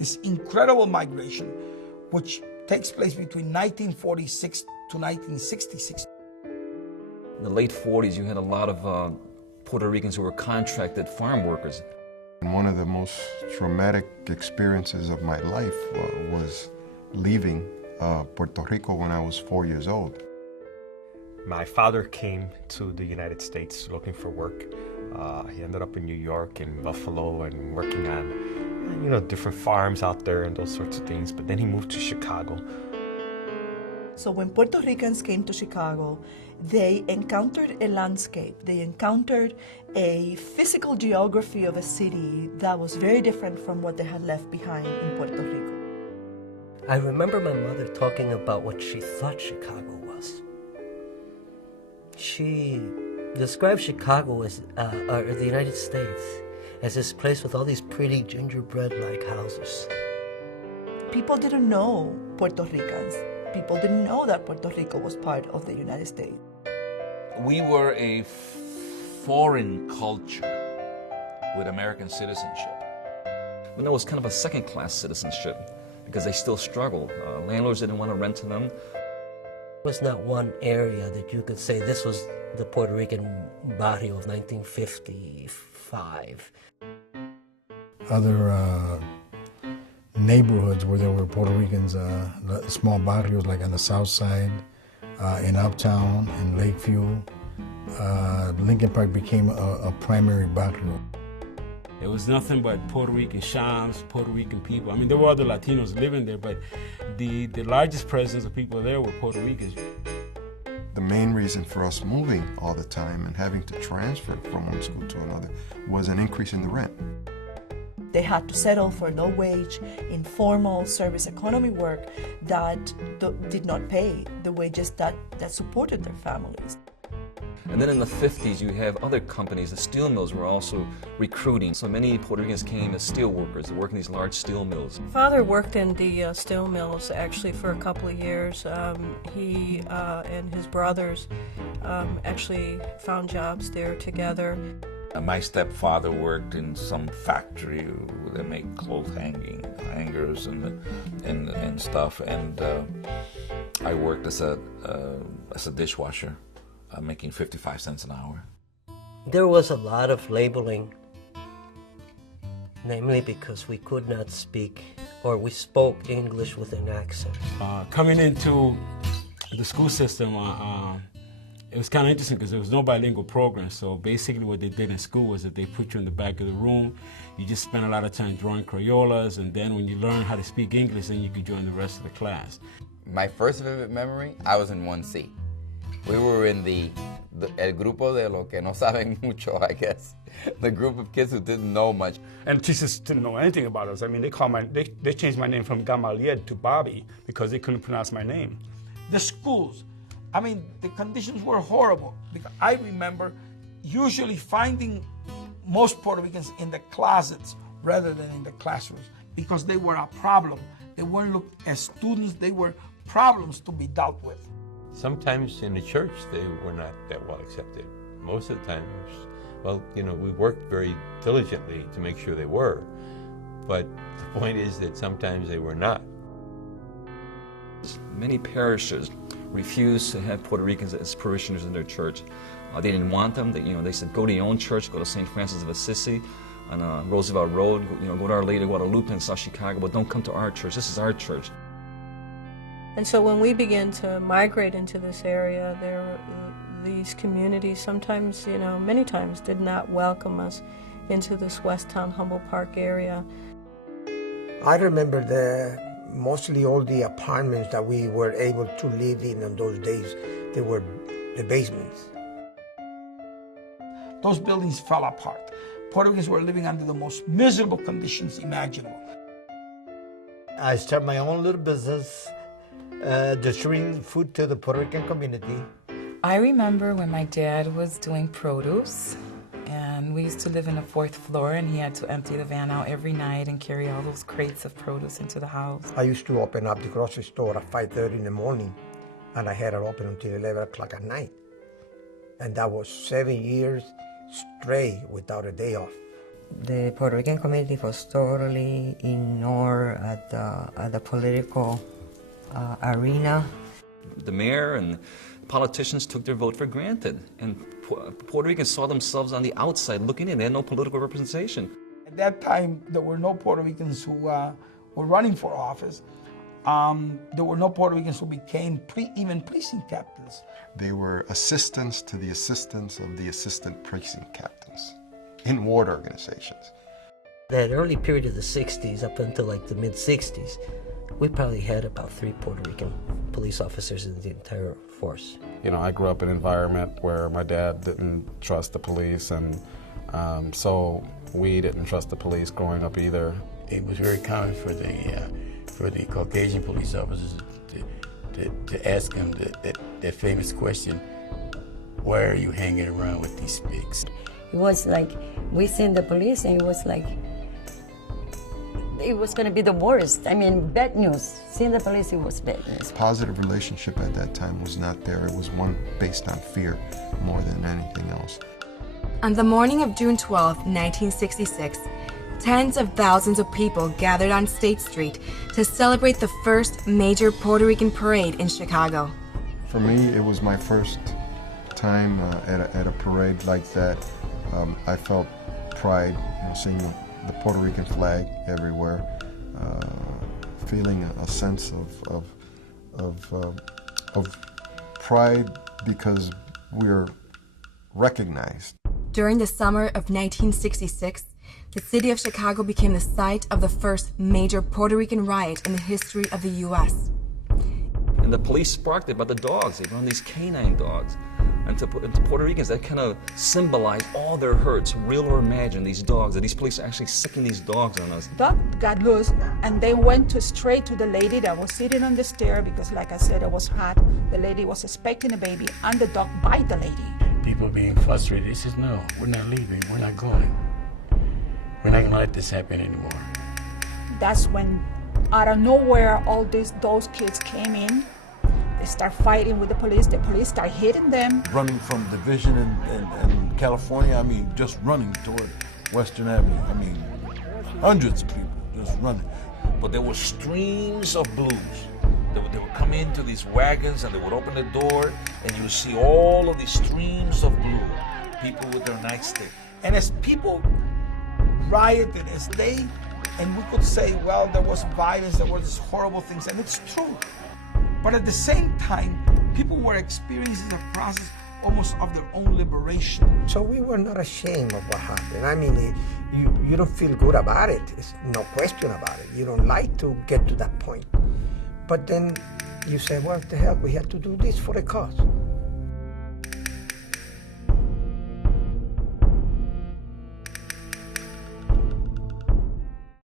this incredible migration, which takes place between 1946 to 1966. In the late 40s, you had a lot of Puerto Ricans who were contracted farm workers. And one of the most traumatic experiences of my life was leaving Puerto Rico when I was 4 years old. My father came to the United States looking for work. He ended up in New York and Buffalo and working on, different farms out there and those sorts of things. But then he moved to Chicago. So when Puerto Ricans came to Chicago, they encountered a landscape. They encountered a physical geography of a city that was very different from what they had left behind in Puerto Rico. I remember my mother talking about what she thought Chicago was. She described Chicago as, or the United States, as this place with all these pretty gingerbread-like houses. People didn't know Puerto Ricans. People didn't know that Puerto Rico was part of the United States. We were a foreign culture with American citizenship. And that was kind of a second-class citizenship because they still struggled. Landlords didn't want to rent to them. There was not one area that you could say this was the Puerto Rican barrio of 1955. Other neighborhoods where there were Puerto Ricans, small barrios like on the south side, in Uptown, in Lakeview. Lincoln Park became a primary barrio. It was nothing but Puerto Rican shams, Puerto Rican people. I mean, there were other Latinos living there, but the largest presence of people there were Puerto Ricans. The main reason for us moving all the time and having to transfer from one school to another was an increase in the rent. They had to settle for low-wage, informal service economy work that did not pay the wages that supported their families. And then in the 50s, you have other companies. The steel mills were also recruiting. So many Puerto Ricans came as steel workers to work in these large steel mills. Father worked in the steel mills actually for a couple of years. He and his brothers actually found jobs there together. My stepfather worked in some factory where they make clothes hangers and stuff, and I worked as a dishwasher, making 55 cents an hour. There was a lot of labeling, namely because we could not speak, or we spoke English with an accent. Coming into the school system, it was kind of interesting because there was no bilingual program. So basically what they did in school was that they put you in the back of the room. You just spent a lot of time drawing Crayolas, and then when you learn how to speak English, then you could join the rest of the class. My first vivid memory, I was in 1C. We were in el grupo de los que no saben mucho, I guess. The group of kids who didn't know much. And teachers didn't know anything about us. I mean, they changed my name from Gamaliel to Bobby because they couldn't pronounce my name. The schools, I mean, the conditions were horrible. Because I remember usually finding most Puerto Ricans in the closets rather than in the classrooms because they were a problem. They weren't looked as students, they were problems to be dealt with. Sometimes in the church they were not that well accepted. Most of the time, well, we worked very diligently to make sure they were. But the point is that sometimes they were not. Many parishes refused to have Puerto Ricans as parishioners in their church. They didn't want them. They said, go to your own church, go to St. Francis of Assisi on Roosevelt Road, go to Our Lady of Guadalupe in South Chicago, but don't come to our church. This is our church. And so when we began to migrate into this area, there were these communities sometimes, many times did not welcome us into this Westtown Humboldt Park area. I remember mostly all the apartments that we were able to live in those days, they were the basements. Those buildings fell apart. Puerto Ricans were living under the most miserable conditions imaginable. I started my own little business, distributing food to the Puerto Rican community. I remember when my dad was doing produce, and we used to live in the 4th floor, and he had to empty the van out every night and carry all those crates of produce into the house. I used to open up the grocery store at 5:30 in the morning, and I had it open until 11 o'clock at night. And that was 7 years straight without a day off. The Puerto Rican community was totally ignored at the political arena. The mayor and politicians took their vote for granted, and Puerto Ricans saw themselves on the outside looking in. They had no political representation. At that time, there were no Puerto Ricans who were running for office. There were no Puerto Ricans who became even precinct captains. They were assistants to the assistants of the assistant precinct captains in ward organizations. That early period of the 60s up until like the mid-60s, we probably had about 3 Puerto Rican police officers in the entire force. You know, I grew up in an environment where my dad didn't trust the police, and so we didn't trust the police growing up either. It was very common for the Caucasian police officers to ask them that famous question, why are you hanging around with these pigs? It was like, we seen the police and it was like, it was going to be the worst. I mean, bad news. Seeing the police, it was bad news. Positive relationship at that time was not there. It was one based on fear more than anything else. On the morning of June 12, 1966, tens of thousands of people gathered on State Street to celebrate the first major Puerto Rican parade in Chicago. For me, it was my first time at a parade like that. I felt pride, seeing the Puerto Rican flag everywhere, feeling a sense of pride because we're recognized. During the summer of 1966, the city of Chicago became the site of the first major Puerto Rican riot in the history of the U.S. And the police sparked it by the dogs. They run these canine dogs. And to Puerto Ricans, that kind of symbolized all their hurts, real or imagined, these dogs, that these police are actually sicking these dogs on us. Dog got loose, and they went straight to the lady that was sitting on the stair because, like I said, it was hot. The lady was expecting a baby, and the dog bit the lady. People being frustrated, they said, no, we're not leaving, we're not going. We're not gonna let this happen anymore. That's when, out of nowhere, all those kids came in. They start fighting with the police start hitting them. Running from Division in California, I mean, just running toward Western Avenue. I mean, hundreds of people just running. But there were streams of blues. They would come into these wagons and they would open the door and you would see all of these streams of blue, people with their nightstick. And as people rioted, and we could say, well, there was violence, there were these horrible things, and it's true. But at the same time, people were experiencing a process almost of their own liberation. So we were not ashamed of what happened. I mean, you don't feel good about it. There's no question about it. You don't like to get to that point. But then you say, well, what the hell, we had to do this for a cause.